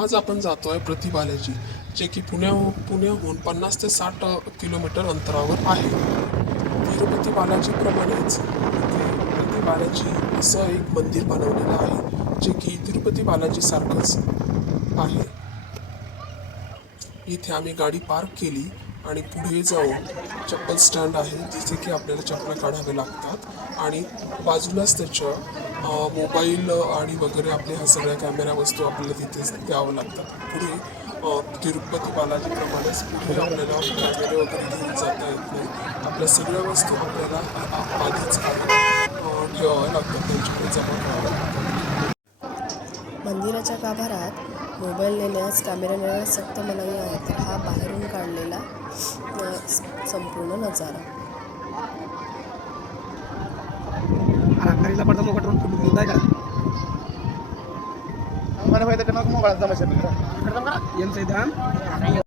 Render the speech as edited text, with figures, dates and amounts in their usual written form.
आज आपण जातोय प्रतिबालाजी, जे की पुण्याहून 50 ते 60 किलोमीटर अंतरावर आहे. तिरुपती बालाजीप्रमाणेच इथे प्रति बालाजी असं एक मंदिर बनवलेलं आहे, जे की तिरुपती बालाजी सारखंच आहे. इथे आम्ही गाडी पार्क केली आणि पुढे जाऊन चप्पल स्टँड आहे, जिथे की आपल्याला चप्पल काढावे लागतात आणि बाजूलाच त्याच्या मोबाईल आणि वगैरे आपल्या ह्या सगळ्या कॅमेरा वस्तू आपल्याला तिथेच द्यावं लागतात. पुढे तिरुपती बालाजीप्रमाणेच पुढे आपल्याला कॅमेरे वगैरे घेऊन जाता येत नाही. आपल्या सगळ्या वस्तू आपल्याला आधीच ठेवाव्या लागतात, त्यांच्याकडे जमा कराव्या लागतात. मंदिराच्या गाभाऱ्यात मोबाईल नेण्यास, कॅमेरा नेण्यास सक्त मनाई आहे. तर हा बाहेरून काढलेला संपूर्ण नजारा. Karilah pertama katron puluh juta kan? Mana bayar kenal kamu kalau sama siapa? Yang saya